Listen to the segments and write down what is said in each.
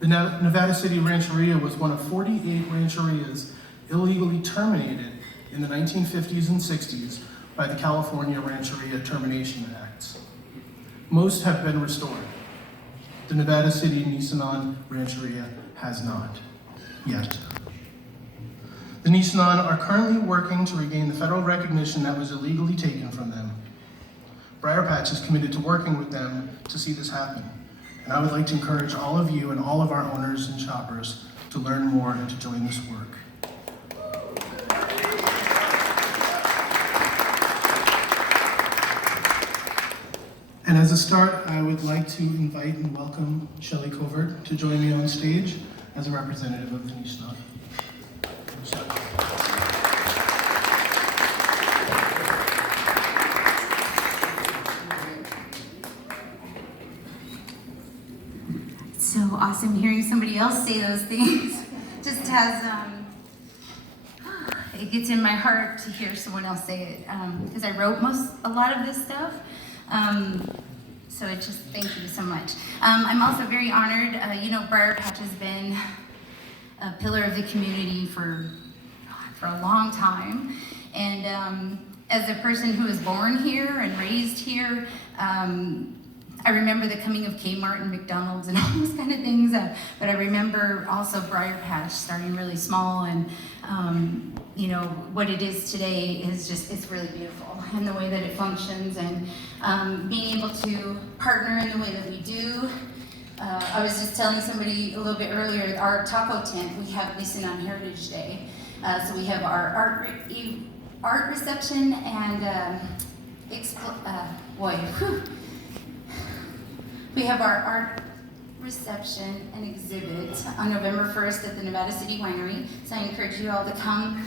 The Nevada City Rancheria was one of 48 rancherias illegally terminated in the 1950s and 60s by the California Rancheria Termination Acts. Most have been restored. The Nevada City Nisenan Rancheria has not, yet. The Nisenan are currently working to regain the federal recognition that was illegally taken from them. BriarPatch is committed to working with them to see this happen. And I would like to encourage all of you and all of our owners and shoppers to learn more and to join this work. And as a start, I would like to invite and welcome Shelley Covert to join me on stage as a representative of the Nisenan. So awesome hearing somebody else say those things. Just has, it gets in my heart to hear someone else say it, because I wrote a lot of this stuff. So it just, thank you so much. I'm also very honored, BriarPatch has been a pillar of the community for a long time. And as a person who was born here and raised here, I remember the coming of Kmart and McDonald's and all those kind of things, but I remember also BriarPatch starting really small, and what it is today is just, it's really beautiful, and the way that it functions, and being able to partner in the way that we do. I was just telling somebody a little bit earlier, our taco tent, we have Nisenan Heritage Day, so we have our art reception and we have our art reception and exhibit on November 1st at the Nevada City Winery. So I encourage you all to come.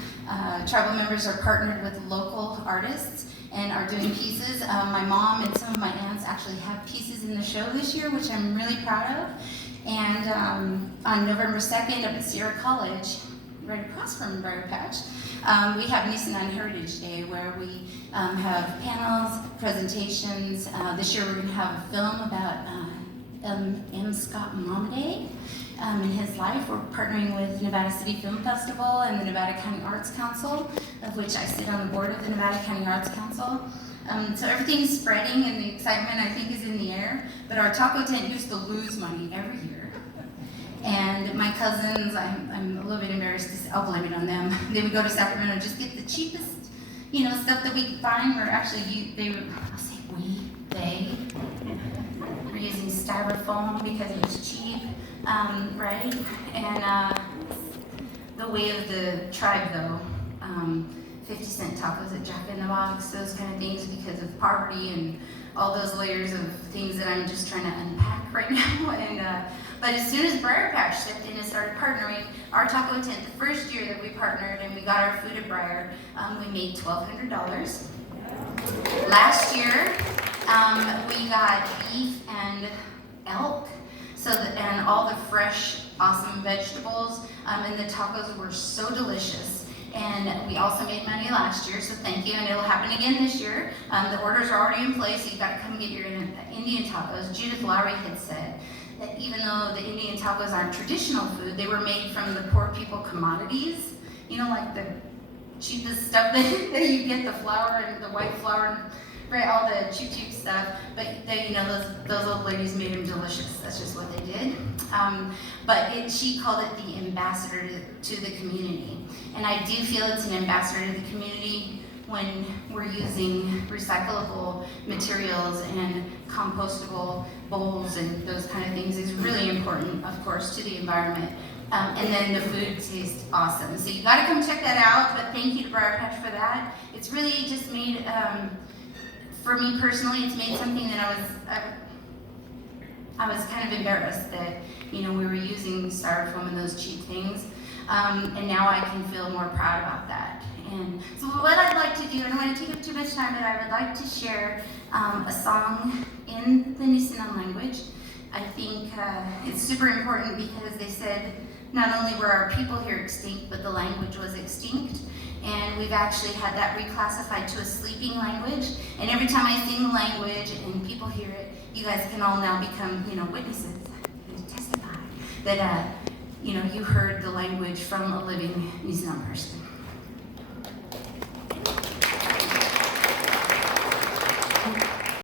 Tribal members are partnered with local artists and are doing pieces. My mom and some of my aunts actually have pieces in the show this year, which I'm really proud of. And on November 2nd up at Sierra College, right across from BriarPatch, we have Nisenan Heritage Day, where we have panels, presentations. This year we're going to have a film about M. Scott Momaday and his life. We're partnering with Nevada City Film Festival and the Nevada County Arts Council, of which I sit on the board of the Nevada County Arts Council. So everything's spreading, and the excitement, I think, is in the air. But our taco tent used to lose money every year. And my cousins, I'm a little bit embarrassed to say, I'll blame it on them. They would go to Sacramento and just get the cheapest, stuff that we could find. Or actually, they were using styrofoam because it was cheap, right? And the way of the tribe, though, 50-cent tacos at Jack in the Box, those kind of things, because of poverty and all those layers of things that I'm just trying to unpack right now. And but as soon as BriarPatch stepped in and started partnering, our taco tent, the first year that we partnered and we got our food at Briar, we made $1,200. Last year, we got beef and elk, and all the fresh, awesome vegetables, and the tacos were so delicious. And we also made money last year, so thank you, and it'll happen again this year. The orders are already in place, so you've got to come get your Indian tacos. Judith Lowry had said that even though the Indian tacos aren't traditional food, they were made from the poor people commodities, like the cheapest stuff that you get, the flour and the white flour, right, all the cheap stuff, but they, those old ladies made them delicious. That's just what they did. But she called it the ambassador to the community. And I do feel it's an ambassador to the community when we're using recyclable materials and compostable bowls and those kind of things is really important, of course, to the environment. And then the food tastes awesome. So you gotta come check that out, but thank you to BriarPatch for that. It's really just made, for me personally, it's made something that I was kind of embarrassed that, we were using styrofoam and those cheap things. And now I can feel more proud about that. And so what I'd like to do, I don't want to take up too much time, but I would like to share a song in the Nisenan language. I think it's super important because they said not only were our people here extinct, but the language was extinct. And we've actually had that reclassified to a sleeping language. And every time I sing the language and people hear it, you guys can all now become, witnesses and testify that you know, you heard the language from a living New Zealand person.